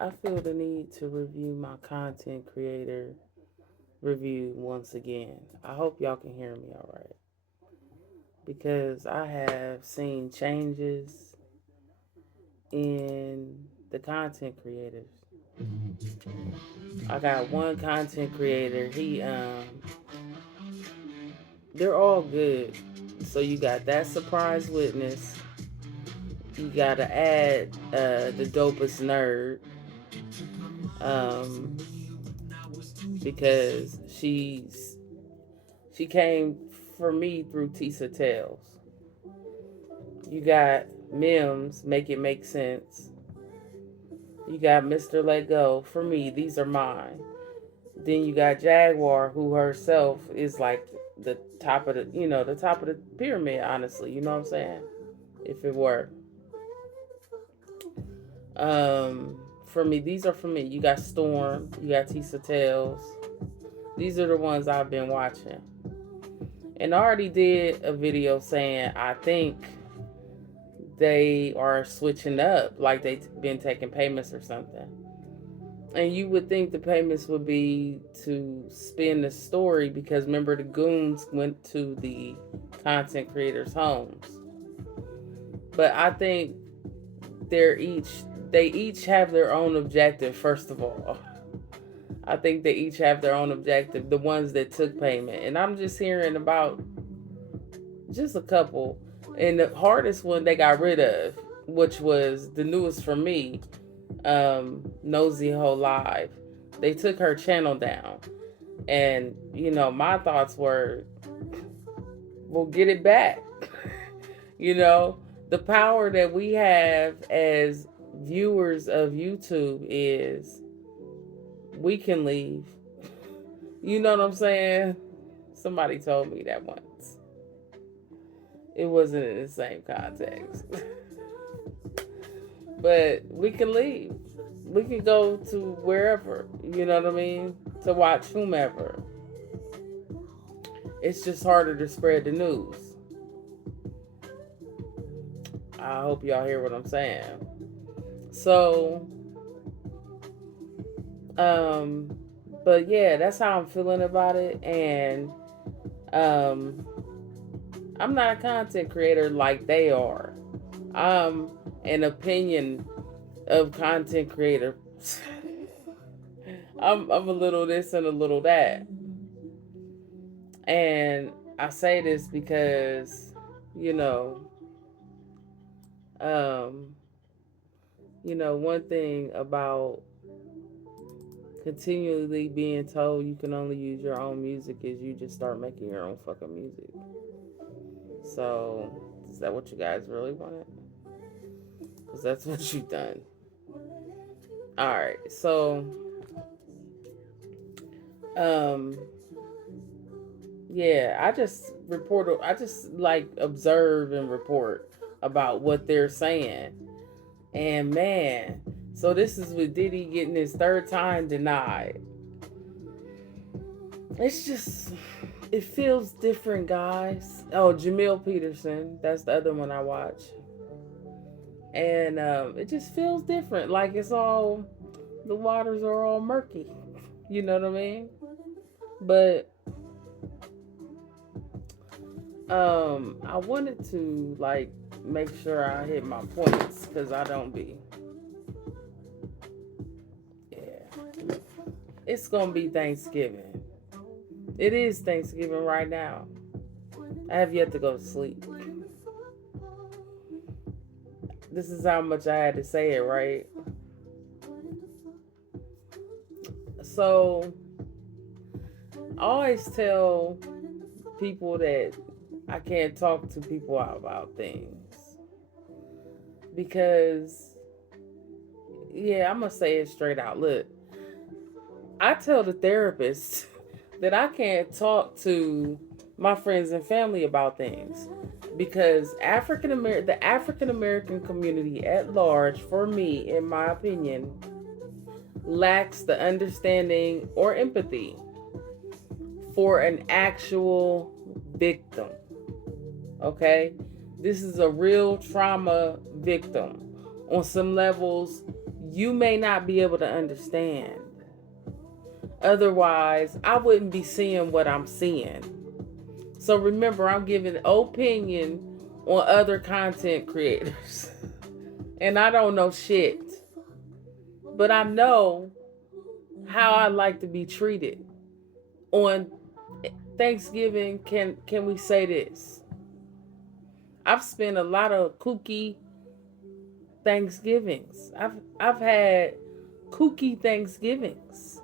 I feel the need to review my content creator review once again. I hope y'all can hear me all right. Because I have seen changes in the content creators. I got one content creator, they're all good. So you got that surprise witness. You gotta add the dopest nerd. Um, because she came for me through Tisa Tales. You got Mims, Make It Make Sense. You got Mr. Let Go. For me, these are mine. Then you got Jaguar, who herself is like the top of the top of the pyramid, honestly. You know what I'm saying? If it were. For me, these are for me. You got Storm, you got Tisa Tales. These are the ones I've been watching. And I already did a video saying I think they are switching up, like they've been taking payments or something. And you would think the payments would be to spin the story because remember the goons went to the content creators' homes. But I think they're each they each have their own objective, first of all. I think they each have their own objective, the ones that took payment. And I'm just hearing about just a couple. And the hardest one they got rid of, which was the newest for me, Nosy Ho Live. They took her channel down. And, my thoughts were, we'll get it back. you know, the power that we have as viewers of YouTube is we can leave. You know what I'm saying? Somebody told me that once. It wasn't in the same context. But we can leave. We can go to wherever, you know what I mean? To watch whomever. It's just harder to spread the news. I hope y'all hear what I'm saying. So, but yeah, that's how I'm feeling about it. And I'm not a content creator like they are. I'm an opinion of content creator. I'm a little this and a little that. And I say this because, you know, um, one thing about continually being told you can only use your own music is you just start making your own fucking music. So, is that what you guys really wanted? Because that's what you've done. Alright, so, yeah, I just like observe and report about what they're saying. And man, so this is with Diddy getting his third time denied. It's just, it feels different, guys. Oh, Jamil Peterson, that's the other one I watch. And it just feels different. Like it's all, the waters are all murky. You know what I mean? But I wanted to like make sure I hit my points because I don't be. Yeah. It's gonna be Thanksgiving. It is Thanksgiving right now. I have yet to go to sleep. This is how much I had to say it, right? So, I always tell people that I can't talk to people about things. Because, yeah, I'm going to say it straight out. Look, I tell the therapist that I can't talk to my friends and family about things because the African American community at large, for me, in my opinion, lacks the understanding or empathy for an actual victim. Okay? This is a real trauma victim. On some levels, you may not be able to understand. Otherwise, I wouldn't be seeing what I'm seeing. So remember, I'm giving opinion on other content creators. And I don't know shit. But I know how I like to be treated. On Thanksgiving, can we say this? I've spent a lot of kooky Thanksgivings. I've had kooky Thanksgivings.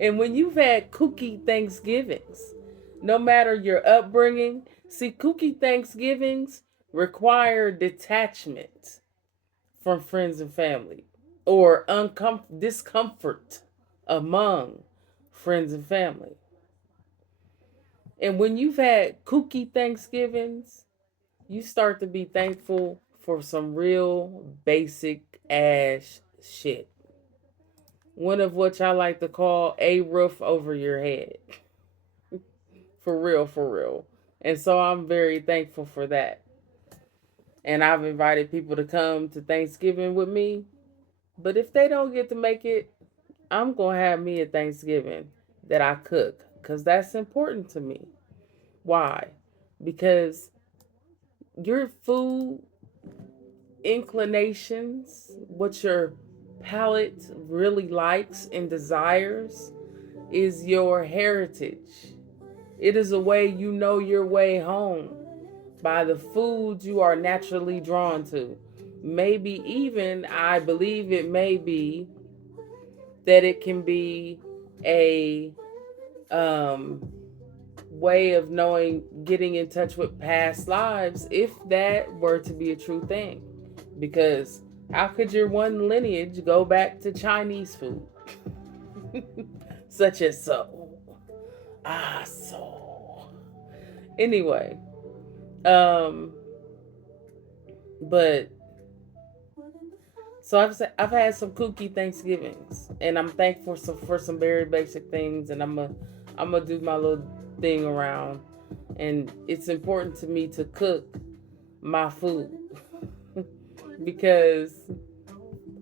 And when you've had kooky Thanksgivings, no matter your upbringing, see, kooky Thanksgivings require detachment from friends and family, or discomfort among friends and family. And when you've had kooky Thanksgivings, you start to be thankful for some real basic ass shit. One of which I like to call a roof over your head. For real, for real. And so I'm very thankful for that. And I've invited people to come to Thanksgiving with me. But if they don't get to make it, I'm going to have me a Thanksgiving that I cook. Because that's important to me. Why? Because your food inclinations, what your palate really likes and desires, is your heritage. It is a way you know your way home by the foods you are naturally drawn to. Maybe even, I believe it may be, that it can be a way of knowing, getting in touch with past lives, if that were to be a true thing. Because how could your one lineage go back to Chinese food? Such as so. So. Anyway, but so I've had some kooky Thanksgivings, and I'm thankful for some very basic things, and I'm gonna do my little thing around, and it's important to me to cook my food because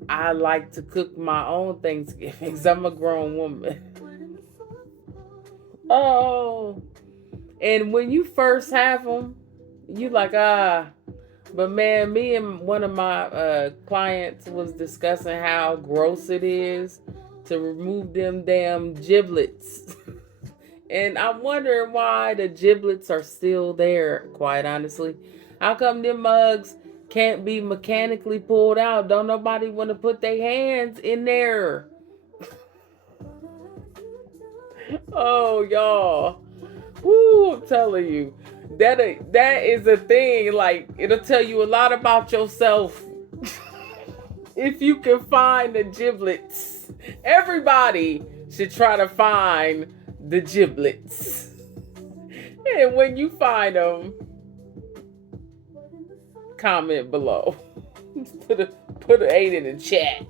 I like to cook my own Thanksgivings. I'm a grown woman. Oh, and when you first have them, you like, but man, me and one of my clients was discussing how gross it is to remove them damn giblets. And I'm wondering why the giblets are still there, quite honestly. How come them mugs can't be mechanically pulled out? Don't nobody want to put their hands in there. Oh, y'all. Woo, I'm telling you. That is a thing. Like, it'll tell you a lot about yourself. If you can find the giblets. Everybody should try to find the giblets. And when you find them, comment below. Put an 8 in the chat.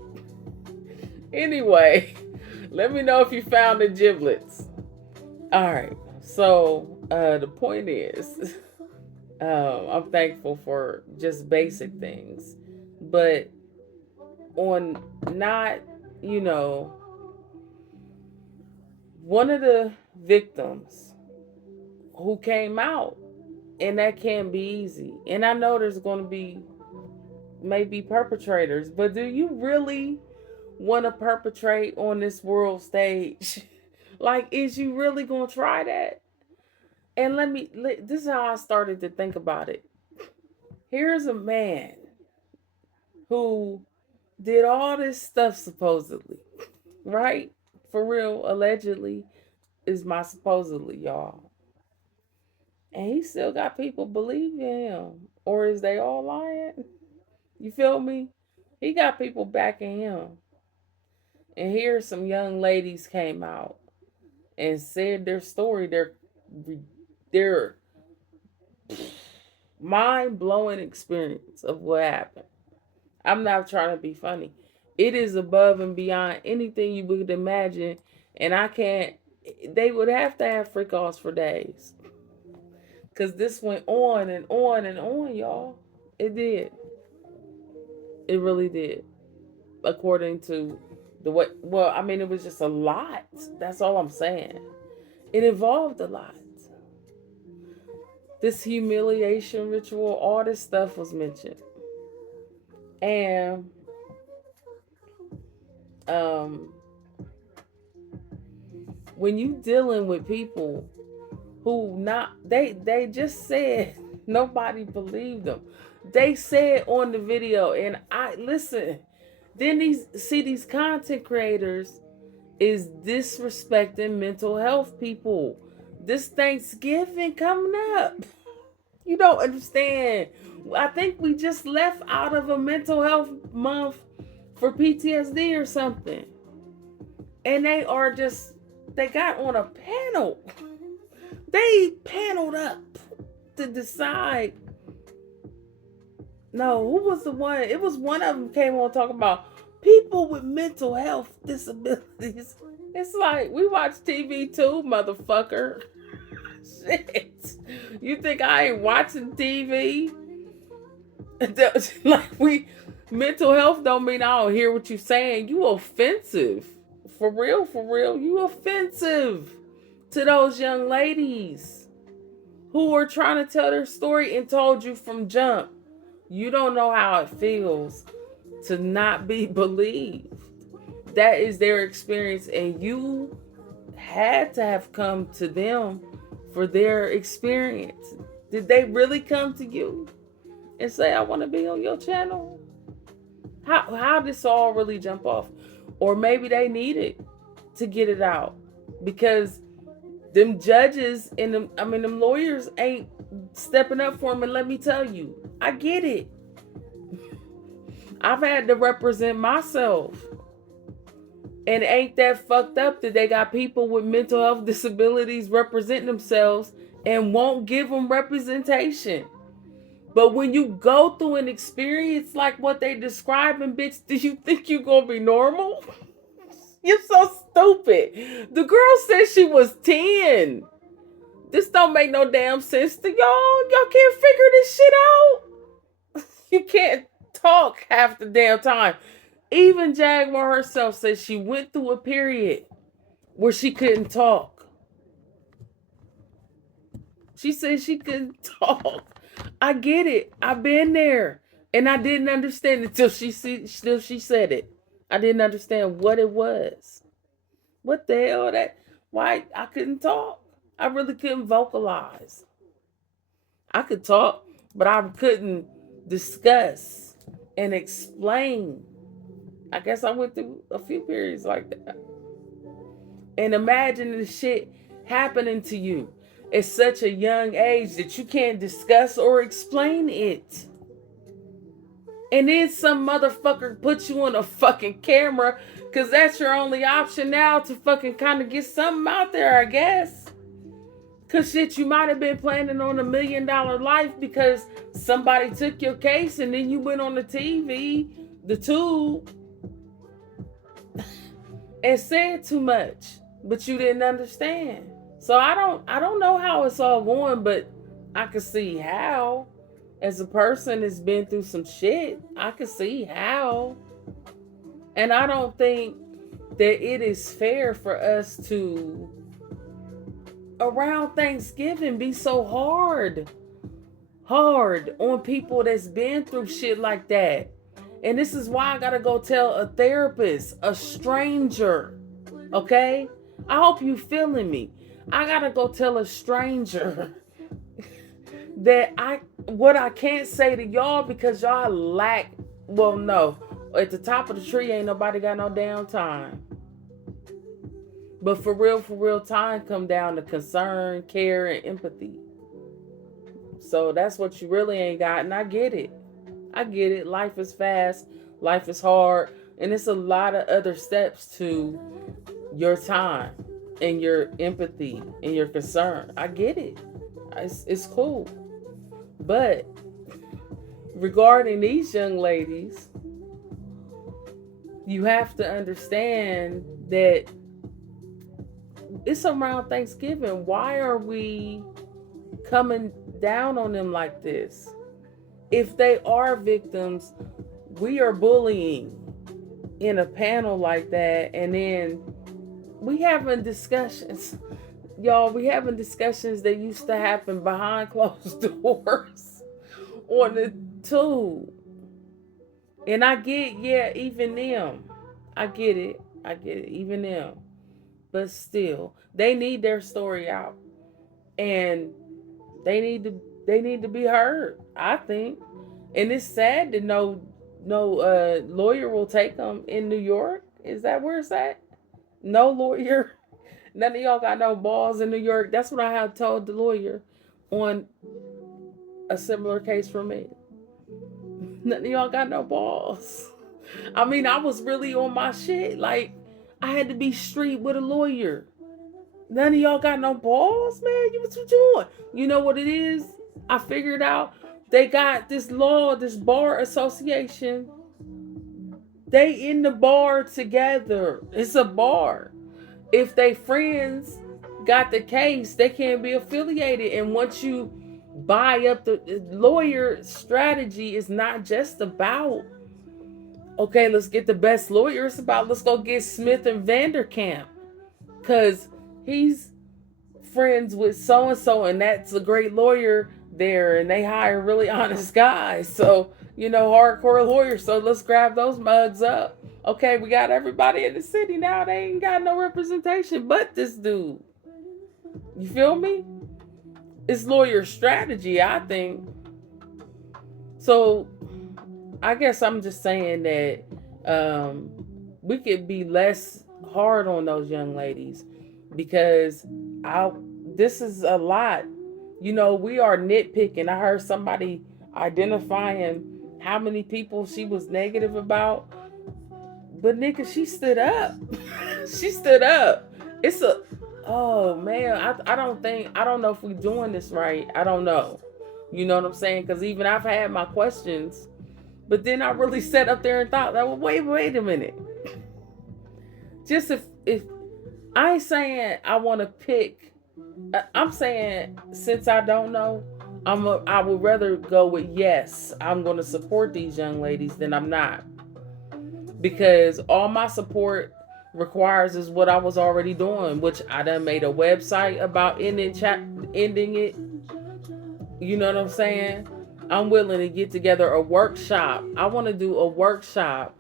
Anyway, let me know if you found the giblets. Alright, so the point is, I'm thankful for just basic things. But on not, one of the victims who came out, and that can't be easy. And I know there's going to be maybe perpetrators, but do you really want to perpetrate on this world stage? Like, is you really going to try that? And this is how I started to think about it. Here's a man who did all this stuff supposedly, right? For real, allegedly is my supposedly, y'all. And he still got people believing him. Or is they all lying? You feel me? He got people backing him. And here some young ladies came out and said their story, their mind-blowing experience of what happened. I'm not trying to be funny. It is above and beyond anything you would imagine. And I can't, they would have to have freak offs for days. Because this went on and on and on, y'all. It did. It really did. according to the way. Well, I mean, it was just a lot. That's all I'm saying. It involved a lot. This humiliation ritual, all this stuff was mentioned. And um, when you dealing with people who not they just said nobody believed them. They said on the video, and I listen. Then these content creators is disrespecting mental health people. This Thanksgiving coming up. You don't understand. I think we just left out of a mental health month for PTSD or something. And they got on a panel. They paneled up to decide. No, who was the one? It was one of them came on talking about people with mental health disabilities. It's like, we watch TV too, motherfucker. Shit. You think I ain't watching TV? Like, mental health don't mean I don't hear what you're saying. You offensive. For real, you offensive to those young ladies who are trying to tell their story and told you from jump. You don't know how it feels to not be believed. That is their experience, and you had to have come to them for their experience. Did they really come to you and say, I want to be on your channel? How did this all really jump off? Or maybe they needed to get it out because them judges and them lawyers ain't stepping up for them. And let me tell you, I get it. I've had to represent myself. And ain't that fucked up that they got people with mental health disabilities representing themselves and won't give them representation? But when you go through an experience like what they describing, bitch, do you think you're gonna be normal? You're so stupid. The girl said she was 10. This don't make no damn sense to y'all. Y'all can't figure this shit out. You can't talk half the damn time. Even Jaguar herself says she went through a period where she couldn't talk. She said she couldn't talk. I get it. I've been there. And I didn't understand it till she said it. I didn't understand what it was. What the hell that? Why I couldn't talk? I really couldn't vocalize. I could talk, but I couldn't discuss and explain. I guess I went through a few periods like that. And imagine the shit happening to you at such a young age that you can't discuss or explain it. And then some motherfucker puts you on a fucking camera because that's your only option now to fucking kind of get something out there, I guess. Because shit, you might have been planning on $1 million life because somebody took your case and then you went on the TV, the tube, and said too much, but you didn't understand. So I don't know how it's all going, but I can see how. As a person that's been through some shit, I can see how. And I don't think that it is fair for us to, around Thanksgiving, be so hard on people that's been through shit like that. And this is why I gotta go tell a therapist, a stranger, okay? I hope you feeling me. I gotta go tell a stranger that what I can't say to y'all because y'all lack, well, no. At the top of the tree, ain't nobody got no damn time. But for real, time come down to concern, care, and empathy. So that's what you really ain't got, and I get it. Life is fast, life is hard, and it's a lot of other steps to your time and your empathy and your concern. I get it. It's cool. But regarding these young ladies, you have to understand that it's around Thanksgiving. Why are we coming down on them like this? If they are victims, we are bullying. in a panel like that, and then we having discussions, y'all. We having discussions that used to happen behind closed doors on the tube. And I get, yeah, even them. I get it. I get it. Even them. But still, they need their story out. And they need to be heard, I think. And it's sad that no lawyer will take them in New York. Is that where it's at? No lawyer. None of y'all got no balls in New York. That's what I have told the lawyer on a similar case for me. None of y'all got no balls. I mean, I was really on my shit. Like, I had to be street with a lawyer. None of y'all got no balls, man. What you doing? You know what it is? I figured out. They got this law, this bar association. They in the bar together. It's a bar. If they friends got the case, they can't be affiliated. And once you buy up the lawyer strategy, is not just about, okay, let's get the best lawyer. It's about, let's go get Smith and Vanderkamp, because he's friends with so-and-so, and that's a great lawyer there, and they hire really honest guys. So, hardcore lawyers. So let's grab those mugs up. Okay, we got everybody in the city now. They ain't got no representation but this dude. You feel me? It's lawyer strategy, I think. So I guess I'm just saying that we could be less hard on those young ladies, because this is a lot. We are nitpicking. I heard somebody identifying how many people she was negative about. But nigga, she stood up. She stood up. Oh man, I don't know if we doing this right. I don't know. You know what I'm saying? Because even I've had my questions, but then I really sat up there and thought, well, wait a minute. Just if I ain't saying I want to pick, I'm saying, since I don't know, I would rather go with yes, I'm going to support these young ladies than I'm not. Because all my support requires is what I was already doing, which I done made a website about ending it. You know what I'm saying? I'm willing to get together a workshop. I want to do a workshop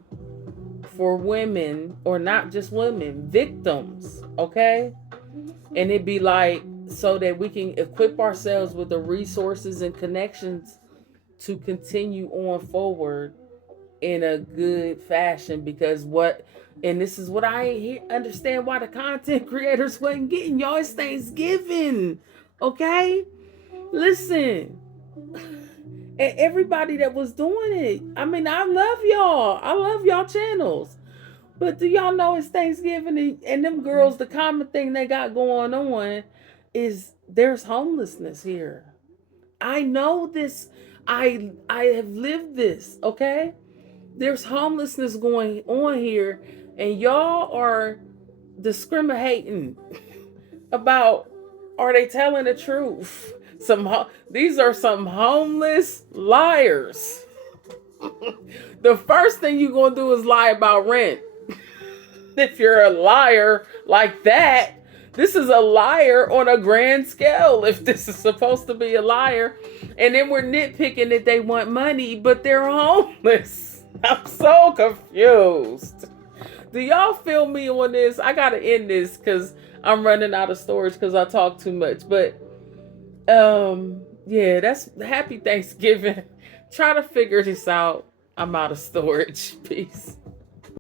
for women, or not just women, victims, okay? And it'd be like, so that we can equip ourselves with the resources and connections to continue on forward in a good fashion. Because and this is what I understand why the content creators wasn't getting, y'all. It's Thanksgiving, okay? Listen, and everybody that was doing it, I mean, I love y'all. I love y'all channels. But do y'all know it's Thanksgiving, and them girls, the common thing they got going on is there's homelessness here. I know this. I have lived this, okay? There's homelessness going on here, and y'all are discriminating about, are they telling the truth? These are some homeless liars. The first thing you're going to do is lie about rent. If you're a liar like that, this is a liar on a grand scale, if this is supposed to be a liar. And then we're nitpicking that they want money, but they're homeless. I'm so confused. Do y'all feel me on this? I gotta end this because I'm running out of storage because I talk too much. But yeah, that's happy Thanksgiving. Try to figure this out. I'm out of storage. Peace.